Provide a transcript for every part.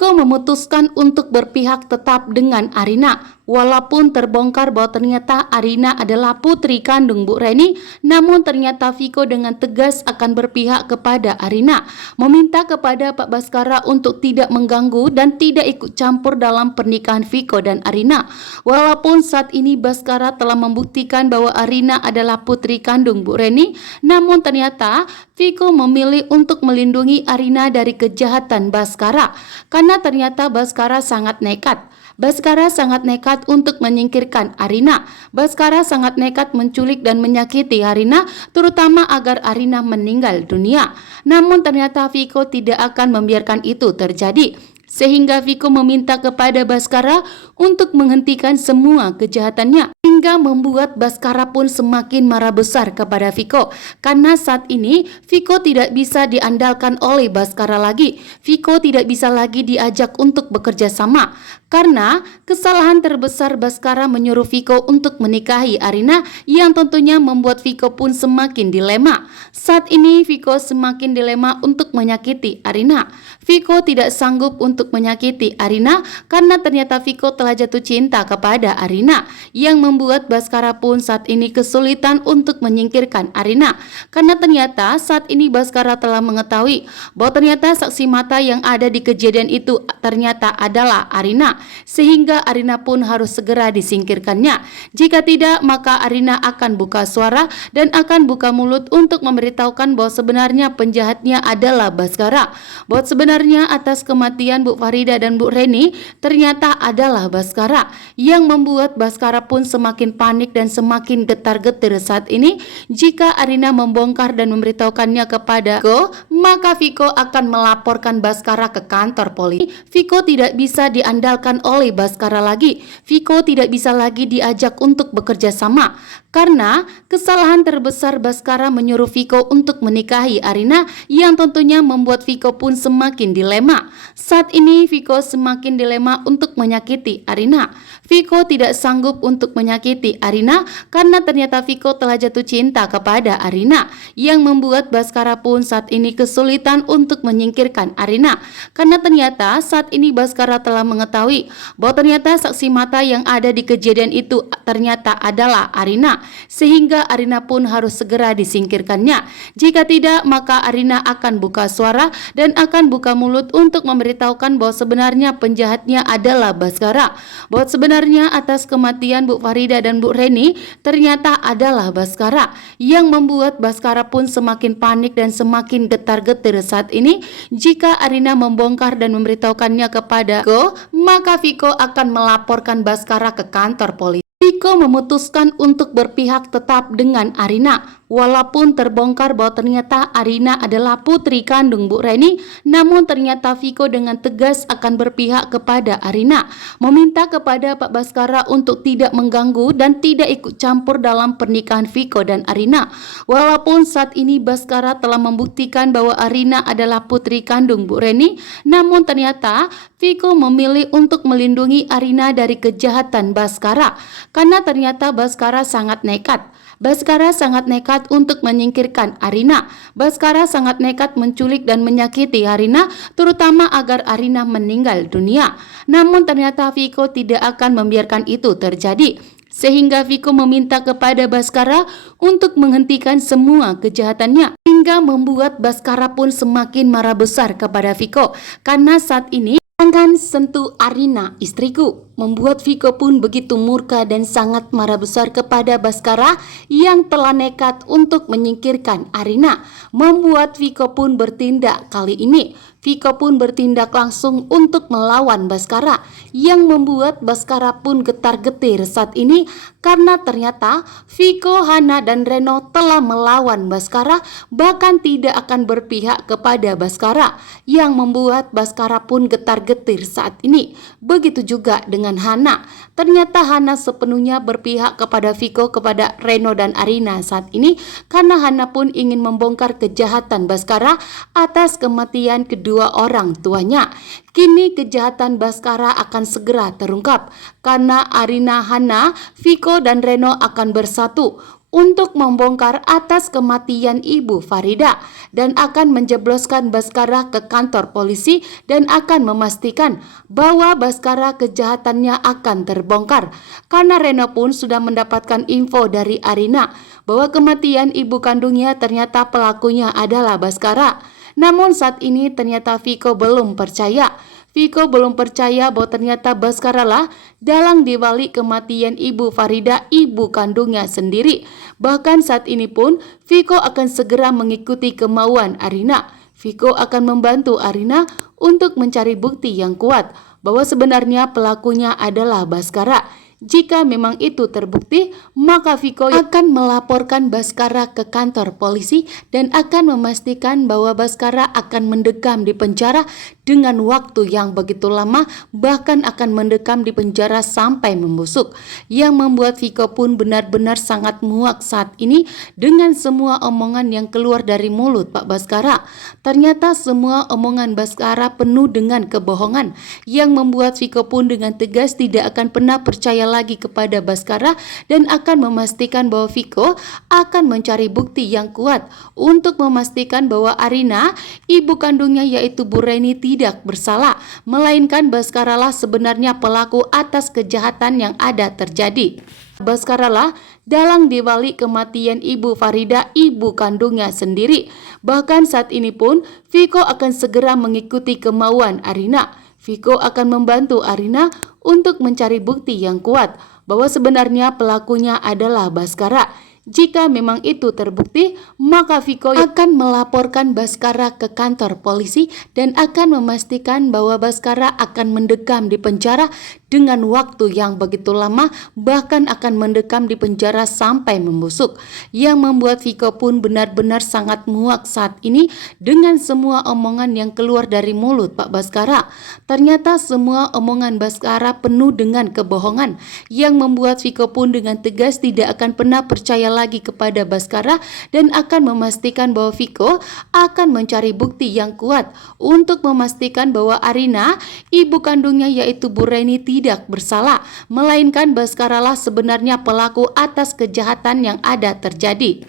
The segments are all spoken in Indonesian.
Viko memutuskan untuk berpihak tetap dengan Arina. Walaupun terbongkar bahwa ternyata Arina adalah putri kandung Bu Reni, namun ternyata Viko dengan tegas akan berpihak kepada Arina, meminta kepada Pak Baskara untuk tidak mengganggu dan tidak ikut campur dalam pernikahan Viko dan Arina. Walaupun saat ini Baskara telah membuktikan bahwa Arina adalah putri kandung Bu Reni, namun ternyata Viko memilih untuk melindungi Arina dari kejahatan Baskara, karena ternyata Baskara sangat nekat. Baskara sangat nekat untuk menyingkirkan Arina. Baskara sangat nekat menculik dan menyakiti Arina, terutama agar Arina meninggal dunia. Namun ternyata Viko tidak akan membiarkan itu terjadi. Sehingga Viko meminta kepada Baskara untuk menghentikan semua kejahatannya, hingga membuat Baskara pun semakin marah besar kepada Viko. Karena saat ini Viko tidak bisa diandalkan oleh Baskara lagi. Viko tidak bisa lagi diajak untuk bekerja sama. Karena kesalahan terbesar Baskara menyuruh Viko untuk menikahi Arina, yang tentunya membuat Viko pun semakin dilema. Saat ini Viko semakin dilema untuk menyakiti Arina. Viko tidak sanggup untuk menyakiti Arina karena ternyata Viko telah jatuh cinta kepada Arina, yang membuat Baskara pun saat ini kesulitan untuk menyingkirkan Arina. Karena ternyata saat ini Baskara telah mengetahui bahwa ternyata saksi mata yang ada di kejadian itu ternyata adalah Arina, sehingga Arina pun harus segera disingkirkannya. Jika tidak, maka Arina akan buka suara dan akan buka mulut untuk memberitahukan bahwa sebenarnya penjahatnya adalah Baskara, bahwa sebenarnya atas kematian Bu Farida dan Bu Reni ternyata adalah Baskara, yang membuat Baskara pun semakin panik dan semakin getar-getir saat ini. Jika Arina membongkar dan memberitahukannya kepada Viko, maka Viko akan melaporkan Baskara ke kantor polisi. Viko tidak bisa diandalkan oleh Baskara lagi. Viko tidak bisa lagi diajak untuk bekerja sama. Karena kesalahan terbesar Baskara menyuruh Viko untuk menikahi Arina, yang tentunya membuat Viko pun semakin dilema. Saat ini Viko semakin dilema untuk menyakiti Arina. Viko tidak sanggup untuk menyakiti Arina karena ternyata Viko telah jatuh cinta kepada Arina, yang membuat Baskara pun saat ini kesulitan untuk menyingkirkan Arina. Karena ternyata saat ini Baskara telah mengetahui bahwa ternyata saksi mata yang ada di kejadian itu ternyata adalah Arina, sehingga Arina pun harus segera disingkirkannya. Jika tidak, maka Arina akan buka suara dan akan buka mulut untuk memberitahukan bahwa sebenarnya penjahatnya adalah Baskara, bahwa sebenarnya atas kematian Bu Farida dan Bu Reni ternyata adalah Baskara, yang membuat Baskara pun semakin panik dan semakin getar-getir saat ini. Jika Arina membongkar dan memberitahukannya kepada Viko, maka Viko akan melaporkan Baskara ke kantor polisi. Viko memutuskan untuk berpihak tetap dengan Arina. Walaupun terbongkar bahwa ternyata Arina adalah putri kandung Bu Reni, namun ternyata Viko dengan tegas akan berpihak kepada Arina, meminta kepada Pak Baskara untuk tidak mengganggu dan tidak ikut campur dalam pernikahan Viko dan Arina. Walaupun saat ini Baskara telah membuktikan bahwa Arina adalah putri kandung Bu Reni, namun ternyata Viko memilih untuk melindungi Arina dari kejahatan Baskara, karena ternyata Baskara sangat nekat. Baskara sangat nekat untuk menyingkirkan Arina. Baskara sangat nekat menculik dan menyakiti Arina, terutama agar Arina meninggal dunia. Namun ternyata Viko tidak akan membiarkan itu terjadi. Sehingga Viko meminta kepada Baskara untuk menghentikan semua kejahatannya, hingga membuat Baskara pun semakin marah besar kepada Viko. Karena saat ini "Jangan sentuh Arina, istriku," membuat Viko pun begitu murka dan sangat marah besar kepada Baskara yang telah nekat untuk menyingkirkan Arina. Membuat Viko pun bertindak kali ini. Viko pun bertindak langsung untuk melawan Baskara, yang membuat Baskara pun getar-getir saat ini karena ternyata Viko, Hana, dan Reno telah melawan Baskara, bahkan tidak akan berpihak kepada Baskara, yang membuat Baskara pun getar-getir saat ini. Begitu juga dengan Hana. Ternyata Hana sepenuhnya berpihak kepada Viko, kepada Reno dan Arina saat ini, karena Hana pun ingin membongkar kejahatan Baskara atas kematian kedua orang tuanya. Kini kejahatan Baskara akan segera terungkap karena Arina, Hana, Viko, dan Reno akan bersatu untuk membongkar atas kematian Ibu Farida dan akan menjebloskan Baskara ke kantor polisi dan akan memastikan bahwa Baskara kejahatannya akan terbongkar. Karena Reno pun sudah mendapatkan info dari Arina bahwa kematian ibu kandungnya ternyata pelakunya adalah Baskara. Namun saat ini ternyata Viko belum percaya. Viko belum percaya bahwa ternyata Baskara lah dalang dibalik kematian Ibu Farida, ibu kandungnya sendiri. Bahkan saat ini pun Viko akan segera mengikuti kemauan Arina. Viko akan membantu Arina untuk mencari bukti yang kuat bahwa sebenarnya pelakunya adalah Baskara. Jika memang itu terbukti, maka Viko akan melaporkan Baskara ke kantor polisi dan akan memastikan bahwa Baskara akan mendekam di penjara dengan waktu yang begitu lama, bahkan akan mendekam di penjara sampai membusuk. Yang membuat Viko pun benar-benar sangat muak saat ini dengan semua omongan yang keluar dari mulut Pak Baskara. Ternyata semua omongan Baskara penuh dengan kebohongan yang membuat Viko pun dengan tegas tidak akan pernah percaya lagi kepada Baskara dan akan memastikan bahwa Viko akan mencari bukti yang kuat untuk memastikan bahwa Arina, ibu kandungnya yaitu Bu Reni, tidak bersalah, melainkan Baskara lah sebenarnya pelaku atas kejahatan yang ada terjadi. Baskara lah dalang dibalik kematian Ibu Farida, ibu kandungnya sendiri. Bahkan saat ini pun Viko akan segera mengikuti kemauan Arina. Viko akan membantu Arina untuk mencari bukti yang kuat bahwa sebenarnya pelakunya adalah Baskara. Jika memang itu terbukti, maka Viko akan melaporkan Baskara ke kantor polisi dan akan memastikan bahwa Baskara akan mendekam di penjara dengan waktu yang begitu lama, bahkan akan mendekam di penjara sampai membusuk. Yang membuat Viko pun benar-benar sangat muak saat ini dengan semua omongan yang keluar dari mulut Pak Baskara. Ternyata semua omongan Baskara penuh dengan kebohongan yang membuat Viko pun dengan tegas tidak akan pernah percaya lagi kepada Baskara dan akan memastikan bahwa Viko akan mencari bukti yang kuat untuk memastikan bahwa Arina, ibu kandungnya yaitu Bu Reni, tidak bersalah, melainkan Baskara lah sebenarnya pelaku atas kejahatan yang ada terjadi.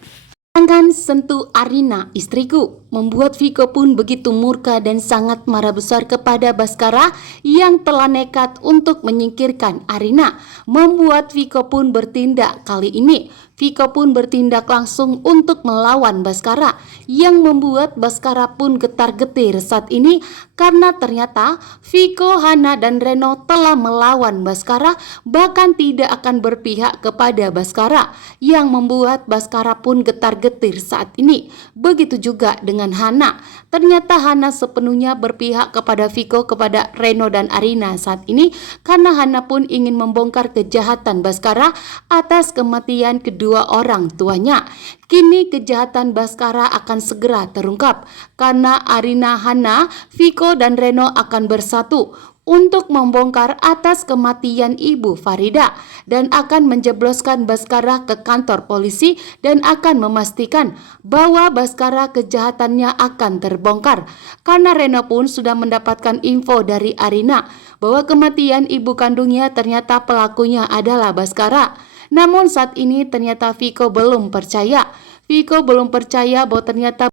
Jangan sentuh Arina, istriku, membuat Viko pun begitu murka dan sangat marah besar kepada Baskara yang telah nekat untuk menyingkirkan Arina. Membuat Viko pun bertindak kali ini. Viko pun bertindak langsung untuk melawan Baskara yang membuat Baskara pun getar-getir saat ini karena ternyata Viko, Hana, dan Reno telah melawan Baskara, bahkan tidak akan berpihak kepada Baskara yang membuat Baskara pun getar-getir saat ini. Begitu juga dengan Hana. Ternyata Hana sepenuhnya berpihak kepada Viko, kepada Reno dan Arina saat ini karena Hana pun ingin membongkar kejahatan Baskara atas kematian kedua orang tuanya. Kini kejahatan Baskara akan segera terungkap karena Arina, Hana, Viko, dan Reno akan bersatu untuk membongkar atas kematian Ibu Farida dan akan menjebloskan Baskara ke kantor polisi dan akan memastikan bahwa Baskara kejahatannya akan terbongkar. Karena Reno pun sudah mendapatkan info dari Arina bahwa kematian ibu kandungnya ternyata pelakunya adalah Baskara. Namun saat ini ternyata Viko belum percaya. Viko belum percaya bahwa ternyata